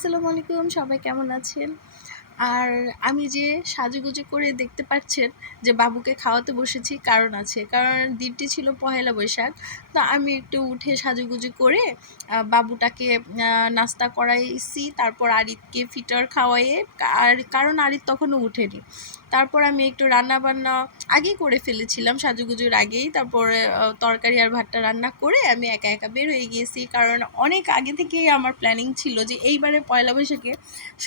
আসসালামু আলাইকুম, সবাই কেমন আছেন? আর আমি যে সাজুগুজু করে দেখতে পাচ্ছেন যে বাবুকে খাওয়াতে বসেছি, কারণ আছে। কারণ দিনটি ছিল পহেলা বৈশাখ, তো আমি একটু উঠে সাজুগুজু করে বাবুটাকে নাস্তা করাইছি, তারপর আরিতকে ফিটার খাওয়াইয়ে, আর কারণ আরিত তখনও উঠেনি। তারপর আমি একটু রান্না বান্না আগেই করে ফেলেছিলাম, সাজুগুজুর আগেই। তারপরে তরকারি আর ভাতটা রান্না করে আমি একা একা বের হয়ে গিয়েছি। কারণ অনেক আগে থেকেই আমার প্ল্যানিং ছিল যে এইবারে পয়লা বৈশাখে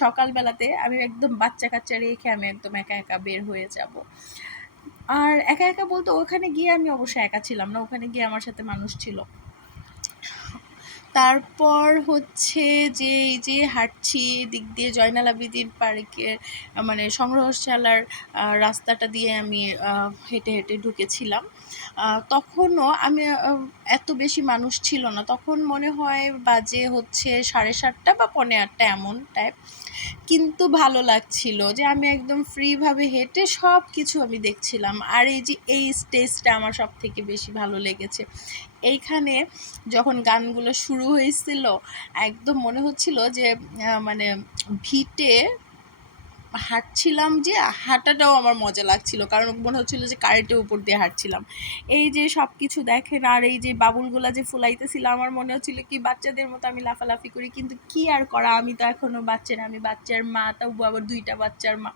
সকালবেলাতে আমি একদম বাচ্চা কাচ্চা রেখে আমি একদম একা একা বের হয়ে যাব। আর একা একা বলতে ওখানে গিয়ে আমি অবশ্য একা ছিলাম না, ওখানে গিয়ে আমার সাথে মানুষ ছিল। তারপর হচ্ছে যে, এই যে হাঁটছি, দিক দিয়ে জয়নাল আবিদিন পার্কের মানে সংগ্রহশালার রাস্তাটা দিয়ে আমি হেঁটে হেঁটে ঢুকেছিলাম। তখনও আমি এত বেশি মানুষ ছিল না। তখন মনে হয় বাজে হচ্ছে সাড়ে সাতটা বা পৌনে আটটা এমন টাইপ কিন্তু ভালো লাগছিল যে আমি একদম ফ্রিভাবে হেঁটে সব কিছু আমি দেখছিলাম। আর এই যে এই স্টেজটা আমার সব থেকে বেশি ভালো লেগেছে। এইখানে যখন গানগুলো শুরু হয়েছিল, একদম মনে হচ্ছিল যে মানে ভিটে হাঁটছিলাম যে হাঁটাটাও আমার মজা লাগছিল, কারণ মনে হচ্ছিল যে কারেন্টের উপর দিয়ে হাঁটছিলাম। এই যে সব কিছু দেখেন আর এই যে বাবুলগুলা যে ফুলাইতেছিল, আমার মনে হচ্ছিল কি বাচ্চাদের মতো আমি লাফালাফি করি, কিন্তু কি আর করা? আমি তো এখনও বাচ্চা না, আমি বাচ্চার মা তাও আবার দুইটা বাচ্চার মা।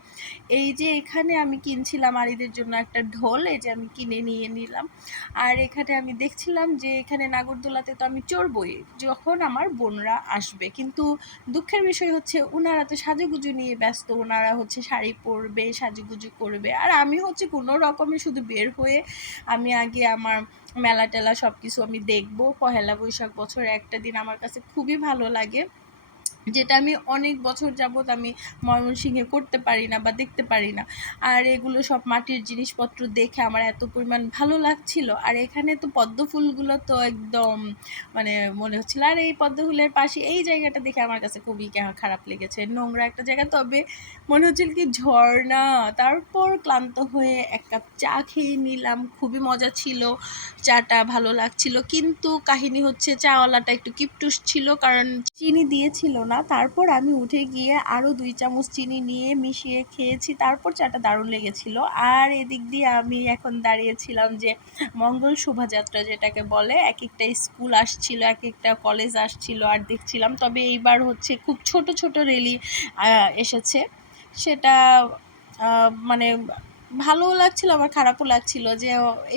এই যে এখানে আমি কিনছিলাম আর এদের জন্য একটা ঢোল, এই যে আমি কিনে নিয়ে নিলাম। আর এখানে আমি দেখছিলাম যে এখানে নাগরদোলাতে তো আমি চড়বই, যখন আমার বোনরা আসবে। কিন্তু দুঃখের বিষয় হচ্ছে ওনারা তো সাজুগুজু নিয়ে ব্যস্ত ওনারা হচ্ছে শাড়ি পরবে, সাজুগুজু করবে। আর আমি হচ্ছে কোনো রকমে শুধু বের হয়ে আমি আগে আমার মেলা টেলা সব কিছু আমি দেখব। পহেলা বৈশাখ বছর একটা দিন আমার কাছে খুবই ভালো লাগে। যেটা আমি অনেক বছর যাবৎ আমি ময়মনসিংহে করতে পারি না বা দেখতে পারি না। আর এগুলো সব মাটির জিনিসপত্র দেখে আমার এত পরিমাণ ভালো লাগছিল। আর এখানে তো পদ্ম ফুলগুলো তো একদম মানে মনে হচ্ছিল, আর, এই পদ্ম ফুলের পাশে এই জায়গাটা দেখে আমার কাছে খুবই খারাপ লেগেছে। নোংরা একটা জায়গা, তবে মনে হচ্ছিল কি ঝর্ণা। তারপর ক্লান্ত হয়ে এক কাপ চা খেয়ে নিলাম, খুবই মজা ছিল, চাটা ভালো লাগছিল। কিন্তু কাহিনী হচ্ছে, চাওয়ালাটা একটু কিপটুস ছিল, কারণ চিনি দিয়েছিল না। তারপর আমি উঠে গিয়ে আরও দুই চামচ চিনি নিয়ে মিশিয়ে খেয়েছি। তারপর চাটা দারুণ লেগেছিল। আর এদিক দিয়ে আমি এখন দাঁড়িয়েছিলাম যে মঙ্গল শোভাযাত্রা যেটাকে বলে, এক একটা স্কুল আসছিল, এক একটা কলেজ আসছিল আর দেখছিলাম। তবে এইবার হচ্ছে খুব ছোট ছোট রেলি এসেছে। সেটা মানে ভালোও লাগছিল, আবার খারাপও লাগছিল যে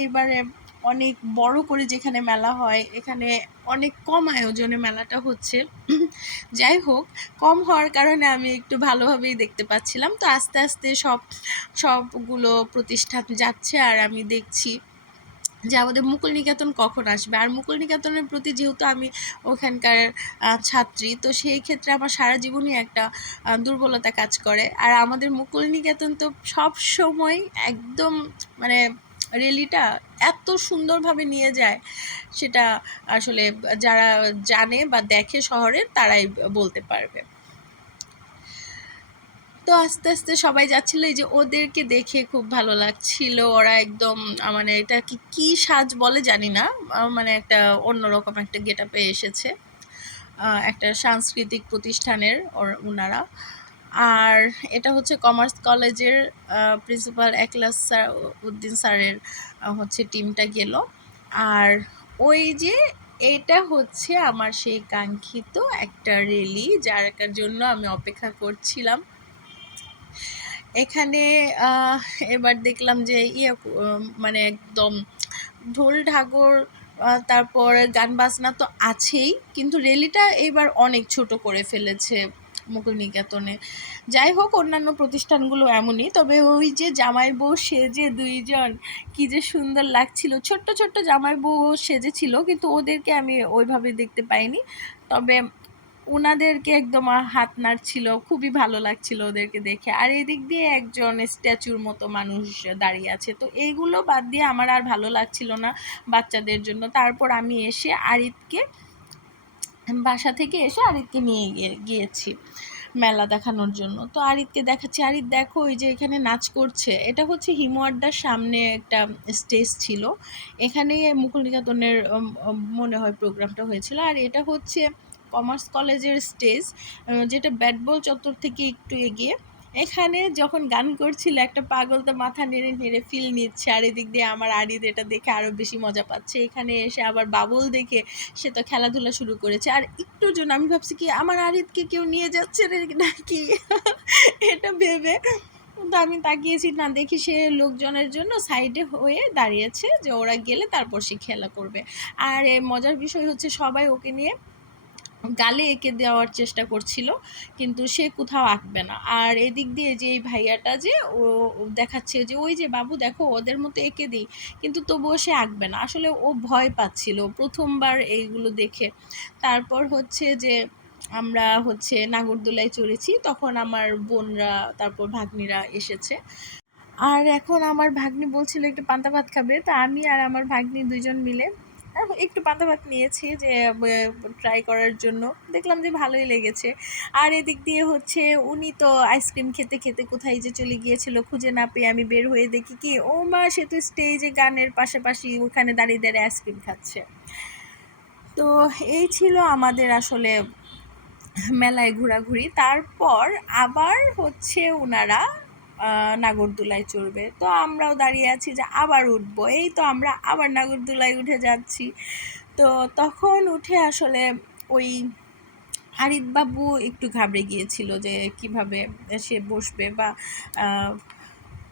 এইবারে অনেক বড় করে যেখানে মেলা হয়, এখানে অনেক কম আয়োজনে মেলাটা হচ্ছে। যাই হোক, কম হওয়ার কারণে আমি একটু ভালোভাবেই দেখতে পাচ্ছিলাম। তো আস্তে আস্তে সব, সবগুলো প্রতিষ্ঠান যাচ্ছে আর আমি দেখছি যে আমাদের মুকুল নিকেতন কখন আসবে। আর মুকুল নিকেতনের প্রতি যেহেতু আমি ওখানকার ছাত্রী, তো সেই ক্ষেত্রে আমার সারা জীবনই একটা দুর্বলতা কাজ করে। আর আমাদের মুকুল নিকেতন তো সব সময় একদম মানে রেলিটা এত সুন্দরভাবে নিয়ে যায়, সেটা আসলে যারা জানে বা দেখে শহরের তারাই বলতে পারবে। তো আস্তে আস্তে সবাই যাচ্ছিল, এই যে ওদেরকে দেখে খুব ভালো লাগছিল, ওরা একদম মানে এটা কি কি সাজ বলে জানি না মানে একটা অন্যরকম একটা গেট আপে এসেছে। একটা সাংস্কৃতিক প্রতিষ্ঠানের ওনারা আর এটা হচ্ছে কমার্স কলেজের প্রিন্সিপাল একলাস স্যার উদ্দিন স্যারের হচ্ছে টিমটা গেল। আর ওই যে এটা হচ্ছে আমার সেই কাঙ্ক্ষিত একটা রেলি যার জন্য আমি অপেক্ষা করছিলাম। এখানে এবার দেখলাম যে ইয়ে মানে একদম ঢোল ঢাগর তারপর গান বাজনা তো আছেই, কিন্তু রেলিটা এবার অনেক ছোট করে ফেলেছে। মুকুল নিকেতনে। যাই হোক, অন্যান্য প্রতিষ্ঠানগুলো এমনই। তবে ওই যে জামাই বউ সেজে দুইজন, কি যে সুন্দর লাগছিল। ছোট্ট ছোট্ট জামাই বউ সেজেছিল, কিন্তু ওদেরকে আমি ওইভাবে দেখতে পাইনি। তবে ওনাদেরকে একদম হাত নাড়ছিল, খুবই ভালো লাগছিল ওদেরকে দেখে। আর এদিক দিয়ে একজন স্ট্যাচুর মতো মানুষ দাঁড়িয়ে আছে। তো এইগুলো বাদ দিয়ে আমার আর ভালো লাগছিল না বাচ্চাদের জন্য। তারপর আমি এসে আরিতকে বাসা থেকে এসে আরিতকে নিয়ে গিয়ে, গিয়েছি মেলা দেখানোর জন্য। তো আরিতকে দেখাচ্ছি। আরিত, দেখো ওই যে এখানে নাচ করছে। এটা হচ্ছে হিমু আড্ডার সামনে একটা স্টেজ ছিল। এখানে মুকুল নিকেতনের মনে হয় প্রোগ্রামটা হয়েছিল। আর এটা হচ্ছে কমার্স কলেজের স্টেজ যেটা ব্যাট বল চত্বর থেকে একটু এগিয়ে। এখানে যখন গান করছিল, একটা পাগল তো মাথা নেড়ে নেড়ে ফিল নিচ্ছে। আর এদিক দিয়ে আমার আরিদ এটা দেখে আরও বেশি মজা পাচ্ছে। এখানে এসে আবার বাবুল দেখে সে তো খেলাধুলা শুরু করেছে। আর একটুর জন্য আমি ভাবছি কি, আমার আরিদকে কেউ নিয়ে যাচ্ছে নাকি? এটা ভেবে তো আমি তাকিয়েছি, না দেখি সে লোকজনের জন্য সাইডে হয়ে দাঁড়িয়েছে যে ওরা গেলে তারপর সে খেলা করবে। আর মজার বিষয় হচ্ছে সবাই ওকে নিয়ে গালে এঁকে দেওয়ার চেষ্টা করছিল, কিন্তু সে কোথাও আঁকবে না। আর এদিক দিয়ে যে এই ভাইয়াটা যে, ও দেখাচ্ছে যে, ওই যে বাবু, দেখো, ওদের মতো এঁকে দিই। কিন্তু তবুও সে আঁকবে না। আসলে ও ভয় পাচ্ছিল প্রথমবার এইগুলো দেখে। তারপর হচ্ছে যে, আমরা হচ্ছে নাগরদোলায় চড়েছি, তখন আমার বোনরা, তারপর ভাগ্নিরা এসেছে। আর এখন আমার ভাগ্নি বলছিল, একটু পান্তা ভাত খাবে? তা আমি আর আমার ভাগ্নি দুজন মিলে একটু পান্তা ভাত নিয়েছি যে ট্রাই করার জন্য। দেখলাম যে ভালোই লেগেছে। আর এদিক দিয়ে হচ্ছে উনি তো আইসক্রিম খেতে খেতে কোথায় যে চলে গিয়েছিল খুঁজে না পেয়ে আমি বের হয়ে দেখি কি, ও মা, সে তো স্টেজে গানের পাশাপাশি ওখানে দাঁড়িয়ে দাঁড়িয়ে আইসক্রিম খাচ্ছে। তো এই ছিল আমাদের আসলে মেলায় ঘোরাঘুরি। তারপর আবার হচ্ছে ওনারা নাগরদোলায় চড়বে। তো আমরাও দাঁড়িয়ে আছি যে আবার উঠবো। এই তো আমরা আবার নাগরদোলায় উঠে যাচ্ছি। তো তখন উঠে আসলে ওই বাবু একটু ঘাবড়ে গিয়েছিল যে কীভাবে সে বসবে বা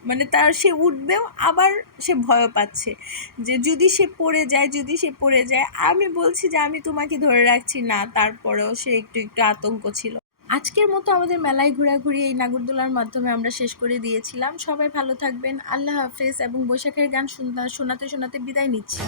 মানে তার সে উঠবেও আবার সে ভয় পাচ্ছে যে যদি সে পড়ে যায়, যদি সে পড়ে যায়, আমি বলছি যে আমি তোমাকে ধরে রাখছি। না, তারপরেও সে একটু একটু আতঙ্ক ছিল। আজকের মতো আমাদের মেলায় ঘোরাঘুরি এই নাগরদোলার মাধ্যমে আমরা শেষ করে দিয়েছিলাম। সবাই ভালো থাকবেন। আল্লাহ হাফেজ এবং বৈশাখের গান শুনতে শোনাতে বিদায় নিচ্ছি।